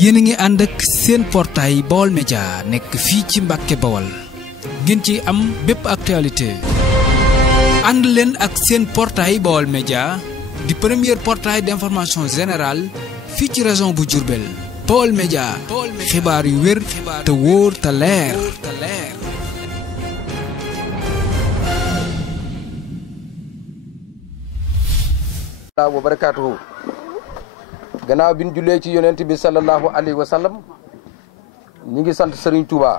yéen a ngi ànd ak seen portail Baol Média nekk fii ci Mbàkke Bawol ngeen ci am bépp actualité ànd leen ak seen portail Baol Média di premier portail d'information générale fii ci région bu Diourbel Baol Média xibaar yu wér te wóor te leer wa barakaatuhu gannaaw bi ñu jullee ci yonent bi sallallahu alayhi wa sallam ñi ngi sant Serigne Touba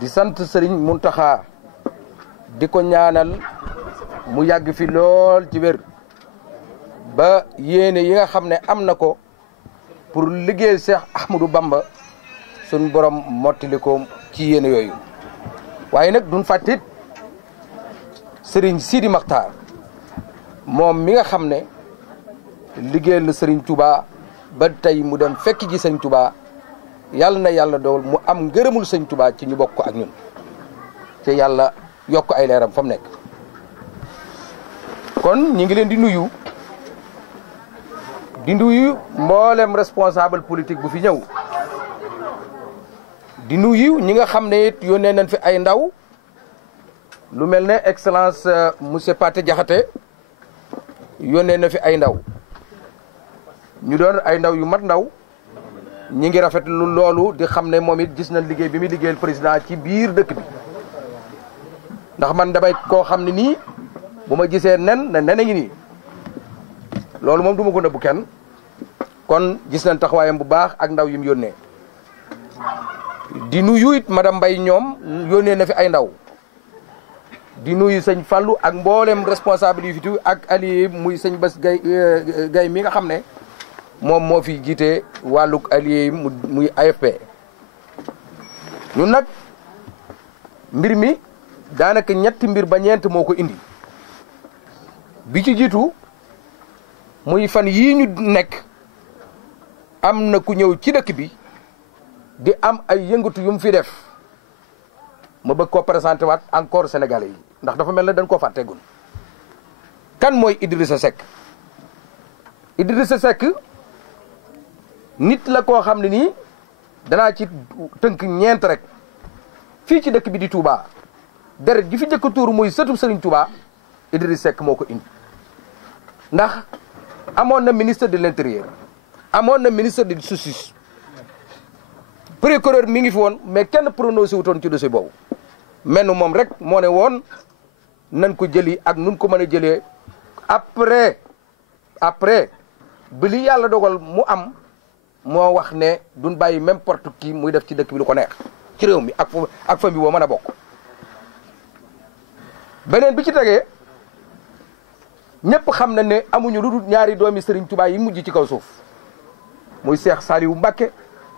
di sant Serigne Mountakha di ko ñaanal mu yàgg fi lool ci wér ba yéene yi nga xam ne am na ko pour liggéey Cheikh Ahmadou Bamba suñ borom mottali ko ci yéene yooyu waaye nag duñ fàttit Serigne Sidi Makhtar moom mi nga xam ne liggéeyal na Serigne Touba ba tey mu dem fekk ji Serigne Touba yàlla na yàlla dogal mu am ngërëmul Serigne Touba ci ñu bokk ko ak ñun te yàlla yokk ay leeram fa mu nekk. kon ñi ngi leen di nuyu mboolem responsable politique bu fi ñëw di nuyu ñi nga xam ne it yónnee nañ fi ay ndaw lu mel ne excellence monsieur Pathé Diakhaté yónnee na fi ay ndaw ñu doon ay ndaw yu mat ndaw ñi ngi rafetlu loolu di xam ne moom it gis nañ liggéey bi muy liggéeyal président ci biir dëkk bi ndax man damay koo xam ne nii bu ma gisee nen a ngi nii loolu moom du ma ko nëbbu kenn kon gis nañ taxawaayam bu baax ak ndaw yi mu yónnee di nuyu it madame Mbaye ñoom yónnee na fi ay ndaw di nuyu sëñ Fallou ak mboolem responsable yi fi tu ak allié muy sëñ Bass Gaye mi nga xam ne moom moo fi jiite wàllug allié yi muy AFP ñun nag mbir mi daanaka ñetti mbir ba ñeent moo ko indi bi ci jiitu muy fan yii ñu nekk am na ku ñëw ci dëkk bi di am ay yëngatu yu mu fi def ma bëgg koo présenté waat encore Sénégalais yi ndax dafa mel ne dañ koo fàtteegul kan mooy Idrissa Seck Idrissa Seck nit la koo xam ne nii danaa ci tënk ñeent rek fii ci dëkk bi di Touba deret gi fi jëkk tuuru muy sëtu Serigne Touba Idrissa Seck moo ko indi ndax amoon na ministre de l'intérieur amoon na ministre de justice procureur mi ngi fi woon mais kenn prononcé wutoon ci dossier boobu mel ni moom rek moo ne woon nan ko jëli ak nun ko mën a jëlee après bi li yàlla dogal mu am moo wax ne duñ bàyyi n'importe qui muy def ci dëkk bi lu ko neex ci réew mi ak famille boo mën a bokk. beneen bi ci tegee ñëpp xam na ne amuñu lu dul ñaari doomi Serigne Touba yi mujj ci kaw suuf muy Cheikh Saliou Mbacké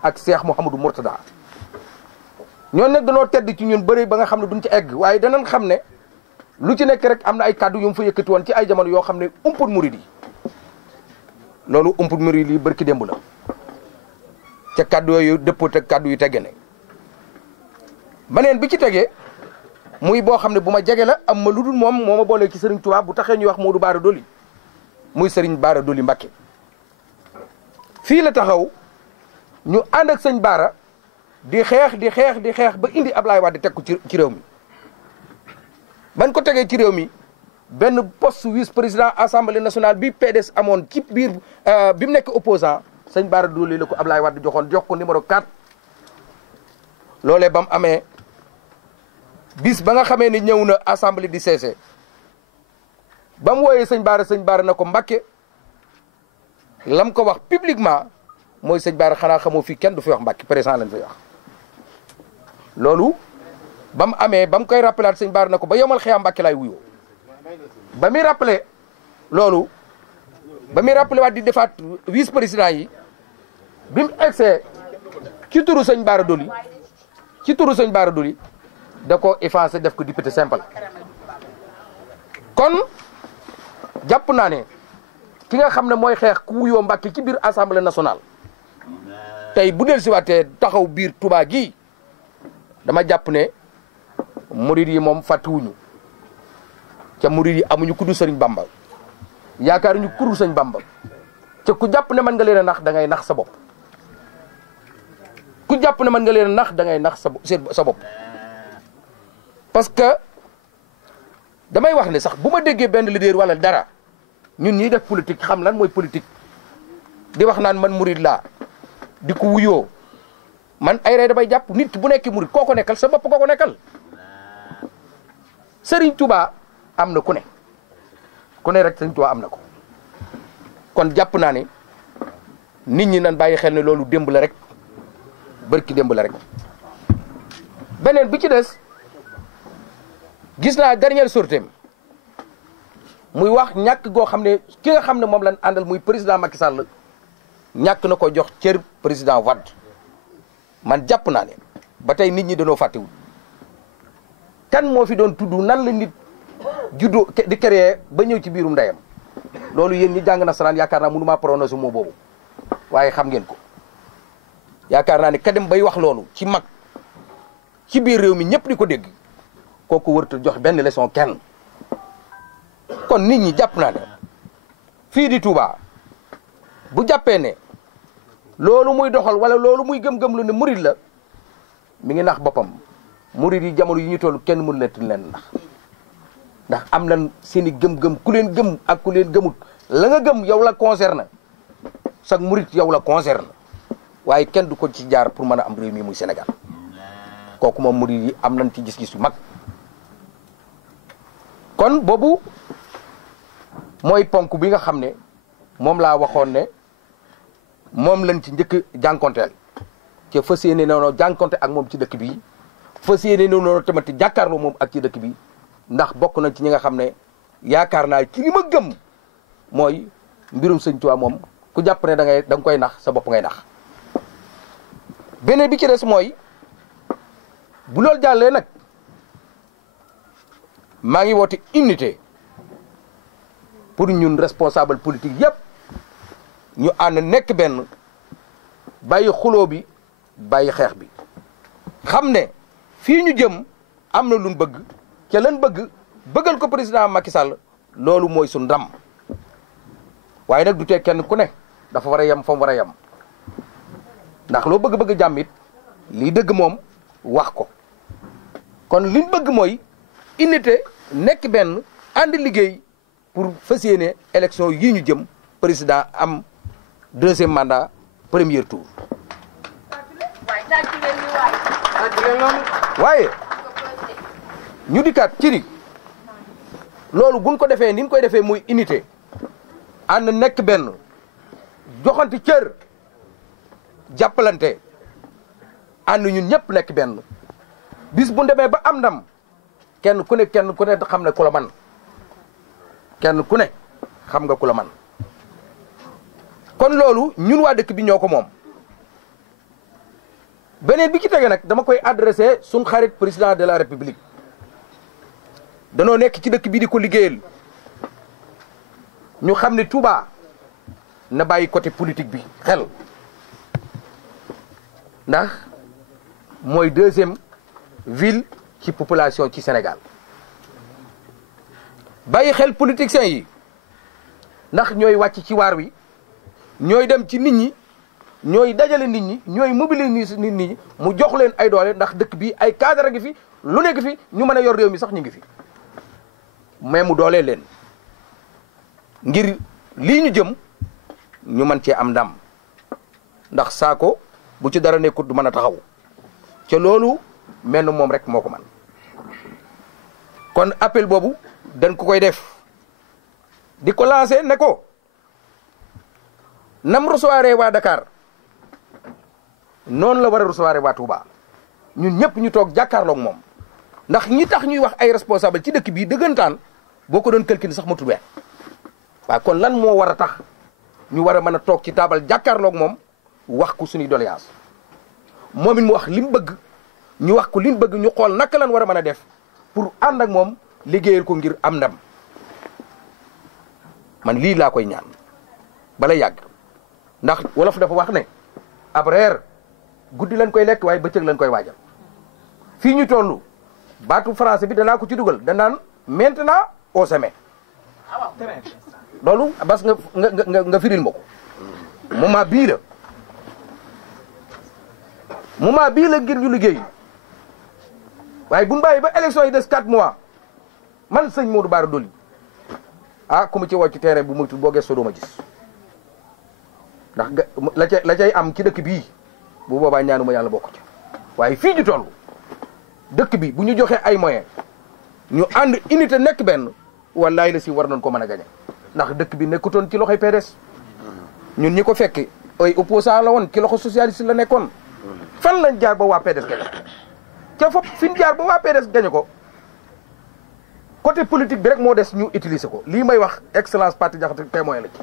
ak Cheikh Mouhamadou Mourtada ñoon nag danoo tedd ci ñun bëri ba nga xam ne duñ ci egg waaye danañ xam ne lu ci nekk rek am na ay kàddu yu mu fa yëkkati woon ci ay jamono yoo xam ne umpul murid yi loolu umpul murid yi barki démb la ca kàddu yooyu dëppoo te kàddu yu tegge ne beneen bi ci tegee muy boo xam ne bu ma jege la am ma lu dul moom moo ma boolee ci Serigne Touba bu taxee ñuy wax Modou Bara Dolly muy Serigne Bara Dolly Mbacké fii la taxaw ñu ànd ak sëñ Bara di xeex ba indi Ablaye Wade teg ko ci réew mi bañ ko tegee ci réew mi benn poste vice président assemblée nationale bi PDS amoon ci biir bi mu nekk opposant sëñ Bara Dolly la ko Ablaye Wade jox ko numéro 4 loolee ba mu amee bis ba nga xamee ni ñëw na assemblée di cessé ba mu wooyee sëñ Bara na ko Mbacké lam ko wax publiquement mooy sëñ Bara xanaa xamoo fii kenn du fi wax Mbacké président lañ fay wax loolu ba mu amee ba mu koy rappelaat sëñ Bara na ko ba yomal xëya Mbacké laay wuyoo ba muy rappelé loolu ba muy rappelé waat di defaat vice président yi bi mu egsee ci turu sëñ Bara Dolly da ko effacé def ko député simple kon jàpp naa ne ki nga xam ne mooy xeex ku wuyoo Mbacké ci biir assemblée nationale tey bu del siwaatee taxaw biir Touba gi dama jàpp ne murid yi moom fàttiwuñu ca murid yi amuñu ku dul Sëriñ Bamba yaakaaruñu ku dul Sëriñ Bamba ca ku jàpp ne mën nga leen a nax da ngay nax sa bopp ku jàpp ne man nga leen nax da ngay nax sa bopp parce que damay wax ne sax bu ma déggee benn leader wala dara ñun ñuy def politique xam lan mooy politique di wax naan man murid laa di ko wuyoo man ay rey damay jàpp nit bu nekk murid koo ko nekkal sa bopp koo ko nekkal Serigne Touba am na ku ne rek Serigne Touba am na ko kon jàpp naa ne nit ñi nan bàyyi xel ne loolu démb la rek bërki démb la rek beneen bi ci des gis naa dernière sortie muy wax ñàkk goo xam ne ki nga xam ne moom lañ àndal muy président Macky Sall ñàkk na ko jox cër président Wade man jàpp naa ne ba tey nit ñi dañoo fàttewul kan moo fi doon tudd nan la nit juddoo di créer ba ñëw ci biirum ndeyam loolu yéen ñi jàng nasaraan yaakaar naa mënu maa prononcer moo boobu waaye xam ngeen ko yaakaar naa ne ka dem bay wax loolu ci mag ci biir réew mi ñëpp di ko dégg kooku wërta jox benn leçon kenn kon nit ñi jàpp naa ne fii di Touba bu jàppee ne loolu muy doxal wala loolu muy gëm-gëm lu ne murid la mi ngi nax boppam murid yi jamono yi ñu toll kenn mënu leen ndax am nañ seen i gëm-gëm ku leen gëm ak ku leen gëmut la nga gëm yow la concerne sax murid yow la concerne waaye kenn du ko ci jaar pour mën a am réew mi muy Sénégal kooku moom murid yi am nañ ci gis-gis yu mag kon boobu mooy ponk bi nga xam ne moom laa waxoon ne moom lañ ci njëkk jànkonteel te fas yéene noonu jànkonte ak moom ci dëkk bi fas yéene noonu tamit jàkkaarloo moom ak ci dëkk bi ndax bokk nañ ci ñi nga xam ne yaakaar naa ci li ma gëm mooy mbirum Sëñ Tuubaa moom ku jàpp ne da nga koy nax sa bopp ngay nax beneen bi ci des mooy bu loolu jàllee nag maa ngi woote unité pour ñun responsable politique yëpp ñu ànd nekk benn bàyyi xuloo bi bàyyi xeex bi xam ne fii ñu jëm am na luñ bëgg ca lan bëggal ko président Macky Sall loolu mooy su ndam waaye nag du tee kenn ku ne dafa war a yem fa mu war a yem ndax loo bëgg-bëgg jàmm it lii dëgg moom wax ko kon liñ bëgg mooy unité nekk benn ànd liggéey pour fas yéene élection yii ñu jëm président am deuxième mandat premier tour waaye ñu dikkaat ci ni loolu buñ ko defee ni ñu koy defee muy unité ànd nekk benn joxante cër jàppalante ànd ñun ñëpp nekk benn bis bu demee ba am ndam kenn ku ne xam ne ku la man kenn ku ne xam nga ku la man kon loolu ñun waa dëkk bi ñoo ko moom beneen bi ci tege nag dama koy adressé suñ xarit président de la république danoo nekk ci dëkk bi di ko liggéeyal ñu xam ne Touba na bàyyi côté politique bi xel ndax mooy deuxième ville ci population ci Sénégal bàyyi xel politiciens yi ndax ñooy wàcc ci waar wi ñooy dem ci nit ñi ñooy dajale nit ñi ñooy mobiliser nit ñi mu jox leen ay doole ndax dëkk bi ay cadre ngi fi lu nekk fi ñu mën a yor réew mi sax ñu ngi fi mais mu dooleel leen ngir lii ñu jëm ñu mën cee am ndam ndax saako bu ci dara nekkut du mën a taxaw ca loolu mel na moom rek moo ko man kon appel boobu dañ ko koy def di ko lancé ne ko nam recevoir waa Dakar noonu la war a recevoir waa Touba ñun ñëpp ñu toog jàkkaarloog moom ndax ñi tax ñuy wax ay responsable ci dëkk bii dëggantaan boo ko doon calculer sax matul weer waaw kon lan moo war a tax ñu war a mën a toog ci taabal jàkkaarloog moom wax ko suñuy doléance moom it mu wax li mu bëgg ñu wax ko li mu bëgg ñu xool naka lan war a mën a def pour ànd ak moom liggéeyal ko ngir am ndam man lii laa koy ñaan bala yàgg ndax wolof dafa wax ne ab reer guddi lañ koy lekk waaye bëccëg lañ koy waajal fii ñu toll baatu français bi danaa ko ci dugal danaan maintenant au sommet loolu parce que nga firil ma ko moment bii la moment bii la ngir ñu liggéey waaye bu ñu bàyyi ba élection yi des 4 mois man sëñ Modou Bara Dolly ku mu ci woo ci terrain bu moytu boo gëstoo doo ma gis ndax la cay am ci dëkk bii bu boobaa ñaanuma yàlla bokk ci waaye fii ñu toll dëkk bi bu ñu joxee ay moyens ñu ànd unité nekk benn wallaay la si war nañ ko mën a gañe ndax dëkk bi nekkutoon ci loxoy PDS ñun ñi ko fekk ay opposant la woon ci loxo socialiste la nekkoon fan lañ jaar ba waa PDS gañe ca fop fi ñu jaar ba waa PDS gañe ko côté politique bi rek moo des ñu utiliser ko lii may wax excellence parti Jaxate témoin la ci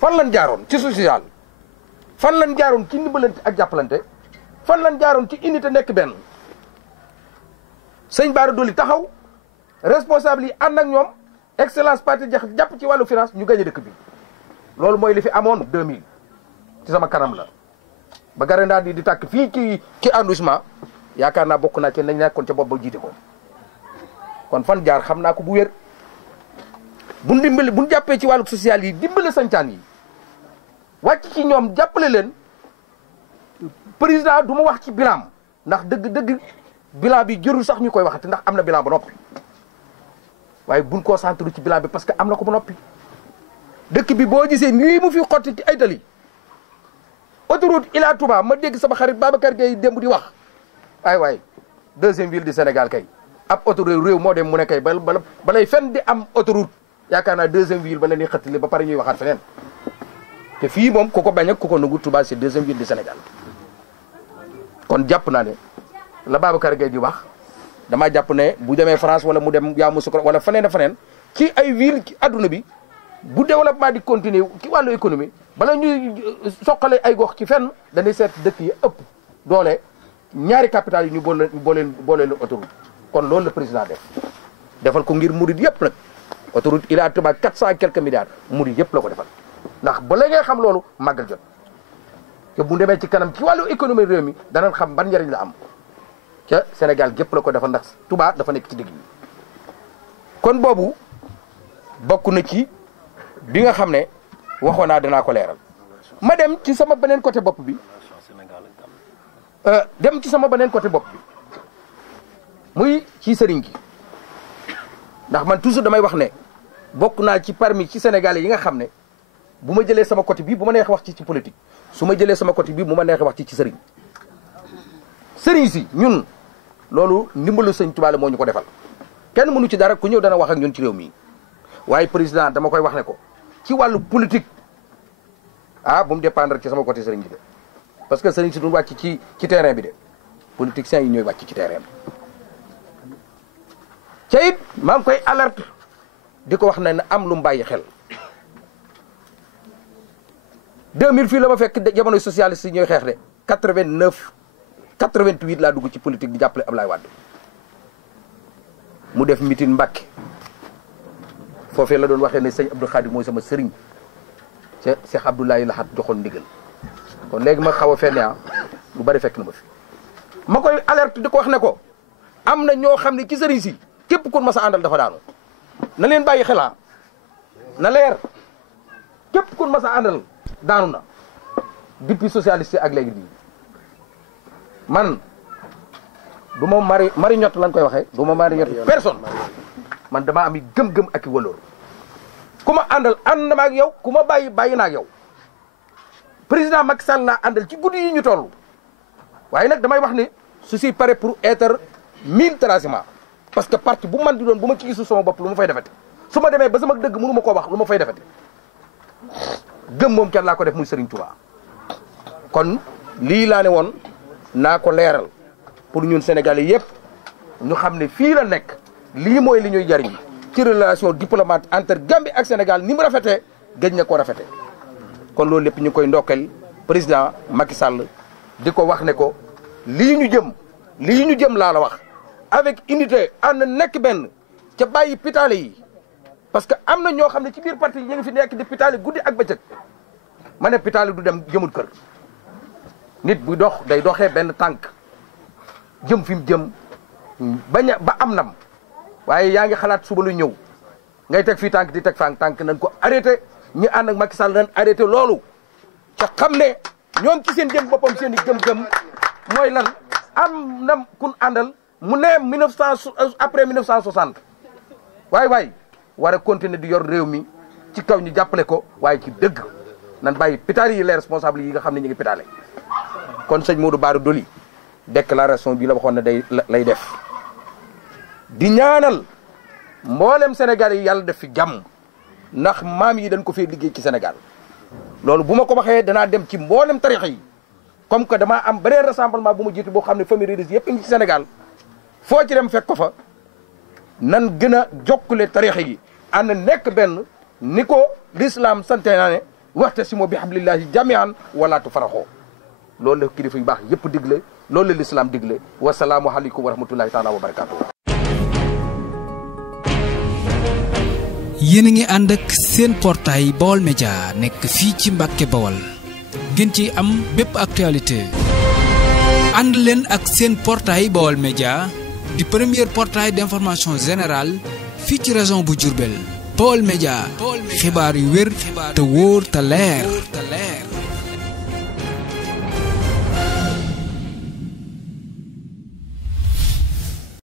fan lañ jaaroon ci social fan lañ jaaroon ci ndimbalante ak jàppalante fan lañ jaaroon ci unité nekk benn sëñ Bara Dolly taxaw responsable yi ànd ak ñoom excellence parti Jaxate jàpp ci wàllu finance ñu gañe dëkk bi loolu mooy li fi amoon 2000 ci sama kanam la ba garandaa di tàkk fii ci arrondissement yaakaar naa bokk naa ci nañ nekkoon ca bopp ba jiite ko kon fan jaar xam naa ko bu wér buñ dimbali buñ jàppee ci wàllu social yi dimbale sancaan yi wàcc ci ñoom jàppale leen président du ma wax ci bilan ndax dëgg bilan bi jërul sax ñu koy waxati ndax am na bilan ba noppi waaye buñ concentré ci bilan bi parce que am na ko ba noppi dëkk bi boo gisee nii mu fi xotti ci ay tali autoroute Ila Touba ma dégg sama xarit Babacar Gueye démb di wax waay 2e ville du Sénégal kay ab autoroute réew moo dem mu ne kay balay fenn di am autoroute yaakaar naa 2e ville ba la ñuy xëttali ba pare ñuy waxaat feneen te fii moom ku ko bañ ak ku ko nangu Touba c'est 2e ville du Sénégal kon jàpp naa ne la Babacar Gueye di wax damaa jàpp ne bu demee France wala mu dem Yamoussoukro wala feneen ci ay ville ci adduna bi bu développement di continuer ci wàllu économie bala ñuy soqale ay gox ci fenn dañuy seet dëkk yi ëpp doole ñaari capital yi ñu booleen autoroute kon loolu la président defal ko ngir murid yëpp nag autoroute Ila Touba 400 et quelques milliards murid yëpp la ko defal ndax ba la ngay xam loolu màggal jot te bu demee ci kanam ci wàllu économie réew mi danañ xam ban njëriñ la am ca Sénégal gépp la ko defal ndax Touba dafa nekk ci digg bi kon boobu bokk na ci bi nga xam ne waxoon naa danaa ko leeral ma dem ci sama beneen côté bopp bi muy ci sëriñ gi ndax man toujours damay wax ne bokk naa ci parmi ci Sénégalais yi nga xam ne bu ma jëlee sama côté bi bu ma neex wax ci politique su ma jëlee sama côté bi bu ma neex wax ci sëriñ si ñun loolu ndimbalu sëñ Tuubaa la moo ñu ko defal kenn mënu ci dara ku ñëw dana wax ak ñun ci réew mi waaye président dama koy wax ne ko ci wàllu politique bu mu dépendre ci sama côté sëriñ bi de parce que sëriñ si duñ wàcc ci terrain bi de politiciens yi ñooy wàcc ci terrain bi ca it maa ngi koy alerte di ko wax ne am lu mu bàyyi xel 2000 fii la ma fekk jamono socialiste yi ñooy xeex de 89 88 laa dugg ci politique di jàppale Ablaye Wade mu def mitin Mbàkke foofee la doon waxee ne sëñ Abdou Khadir mooy sama sëriñ ca Cheikh Abdoulaye Lahat joxoon ndigal kon léegi ma xaw a fenne lu bari fekk na ma fi ma koy alerte di ko wax ne ko am na ñoo xam ne ci sëriñ si képp kon ma sa àndal dafa daanu na leen bàyyi xelaa na leer képp kon ma sa àndal daanu na depuis socialiste ak léegi nii man du ma mariñot lañ koy waxee du ma mariñot personne man dama am gëm-gëm ak i wëloor ku ma àndal ànd na ma ak yow ku ma bàyyi naa ak yow président Macky Sall laa àndal ci guddi yi ñu toll waaye nag damay wax ni je suis prêt pour être 1000 tracement parce que parti bu man di doon bu ma ci gisu sama bopp lu ma fay defete su ma demee ba sama dëgg mënu ma koo wax lu ma fay defete gëm moom kenn laa ko def muy Serigne Touba kon lii laa ne woon naa ko leeral pour ñun Sénégalais yëpp ñu xam ne fii la nekk lii mooy li ñuy jariñ ci relation diplomate entre Gambie ak Sénégal ni mu rafetee gëj na ko rafete kon loolu lépp ñu koy ndokkeel président Macky Sall di ko wax ne ko lii ñu jëm laa la wax avec unité ànd nekk benn ca bàyyi pitaale yi parce que am na ñoo xam ne ci biir parti yi ñu ngi fi nekk di pitaale guddi ak bëccëg ma ne pitaale du dem jëmul kër nit buy dox day doxee benn tànk jëm fi mu jëm ba am nam waaye yaa ngi xalaat suba lu ñëw ngay teg fii tànk di teg fànk tànk nañ ko arrêté ñi ànd ak Macky Sall nañ arrêté loolu ca xam ne ñoom ci seen jëm boppam seen i gëm-gëm mooy lan am na kun àndal mu ne après 1960 waay war a continuer di yor réew mi ci kaw ñu jàppale ko waaye ci dëgg nan bàyyi pitaal yi les responsables yi nga xam ne ñu ngi pitaale kon sëñ Modou Bara Dolly déclaration bi la waxoon ne lay def di ñaanal mboolem Sénégal yi yàlla def fi jàmm ndax maam yi dañ ko fee liggéey ci Sénégal loolu bu ma ko waxee danaa dem ci mboolem tarixa yi comme que damaa am beneen rassemblement bu ma jiitu boo xam ne famille religieuse yëpp ngi ci Sénégal foo ci dem fekk ko fa nan gën a jokkale tarixa yi ànd nekk benn ni ko l'islam sante naa ne wa'tasimu bi hablillahi jami'an wala tufaraxoo loolu la kilifa yu baax yëpp digle loolu la l'islam digle wasalaamu aleykum wa rahmatullahi taala wa barakatuh. yéen a ngi ànd ak seen portail Baol Média nekk fii ci Mbàkke Bawol ngeen ci am bépp actualité ànd leen ak seen portail Baol Média di premier portail d'information générale fii ci région bu Diourbel Baol Média xibaar yu wér te wóor te leer